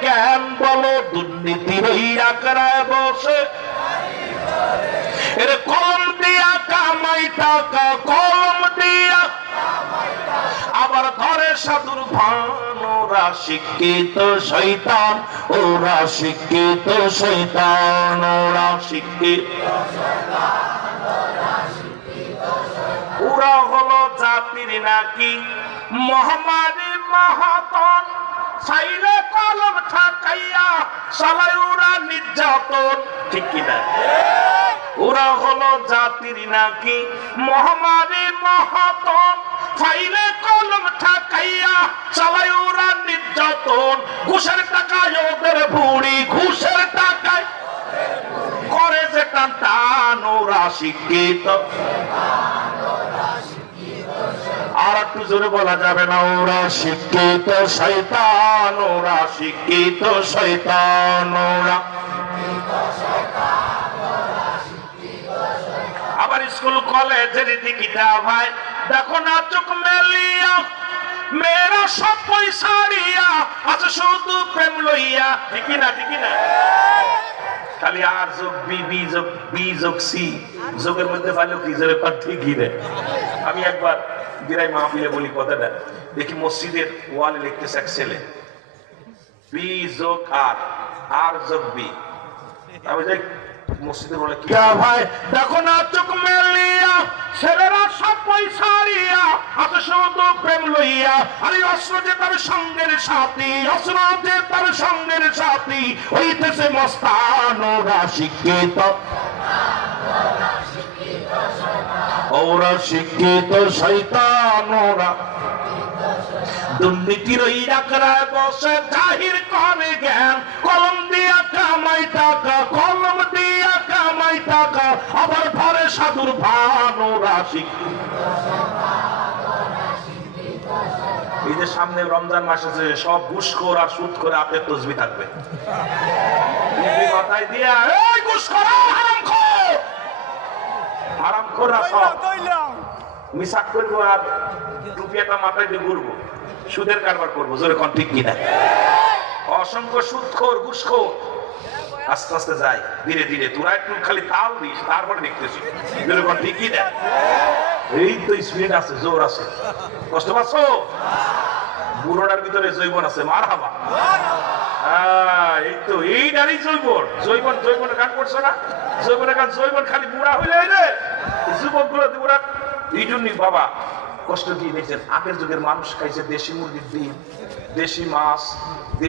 জ্ঞান বলো দুর্নীতির ওই আঁকড়ায় বসে এর কলম দিয়া কামাই টাকা কলম দিয়া আবার ধরে সাধুর ভান ওরা শিক্ষিত শয়তান ওরা শিক্ষিত শয়তান ওরা শিক্ষিত ওরা হলো জাতির নাকি মহামারী মহাতন চাইলে কলম ঠাকাইয়া চালায় ওরা নির্যাতন ঠিক কিনা ওরা হলো জাতির নাকি মহামারী মহাতন চাইলে কলম ঠাকাইয়া চালায় ওরা নির্যাতন ঘুষের টাকায় ওদের ভুড়ি ঘুষের টাকায় করে যে টান টান ওরা শিক্ষিত আর একটু জোরে বলা যাবে না ওরা শিক্ষিত শয়তান ওরা শিক্ষিত শয়তান ওরা আবার স্কুল কলেজের দিকিটা ভাই দেখো না চোখ মেলিয়া মেয়েরা সব পয়সা দিয়া আচ্ছা শুধু প্রেম লইয়া ঠিকই না খালি আর যোগ বি যোগ বি যোগ সি যোগের মধ্যে পাইলো কি জোরে পার ঠিকই রে আমি একবার বিরাই মাহফিলে বলি কথাটা দেখি মসজিদের ওয়ালে লিখতেছে এক ছেলে বি যোগ আর আর যোগ বি আমি যাই মসজিদে বলে কি ভাই দেখো না চোখ মেলিয়া ছেলেরা সব পয়সা দিয়া আচ্ছা শুধু প্রেম লইয়া আরে অস্ত্র যে তার সঙ্গের সাথী অস্ত্র যে তার সঙ্গের সাথী হইতেছে মস্তান ওরা শিক্ষিত ওরা শিক্ষিত শয়তান ওরা দুর্নীতির ওই আঁকড়ায় বসে জাহির করে জ্ঞান কলম দিয়া কামাই টাকা কলম দিয়া কামাই টাকা আবার ধরে সাধুর ভান ওরা শিক্ষিত এই যে সামনে রমজান মাস আছে সব ঘুষখোর আর সুদখোর আপনি তসবি থাকবে মাথায় দিয়া এই ঘুষখোর হারামখোর সব মিসাক করবো আর রুপিয়াটা মাথায় দিয়ে ঘুরবো সুদের কারবার করবো জোরে কোন ঠিক কিনা অসংখ্য সুদখোর ঘুষখোর আস্তে আস্তে যায় ধীরে ধীরে তোরা একটু খালি তাল দিস তারপরে দেখতেছি জোরে কোন ঠিক কিনা এই তো স্পিড আছে জোর আছে কষ্ট পাচ্ছ বুড়োটার ভিতরে জৈবন আছে মার হাবা এই তো এইটারই জৈবনের গান করছো না জৈবনের গান জৈবন খালি বুড়া হইলে যুবক গুলো বুড়া এই জন্যই বাবা কষ্ট দিয়ে দেখছেন আগের যুগের মানুষ খাইছে দেশি মুরগির ডিম দেশি মাছ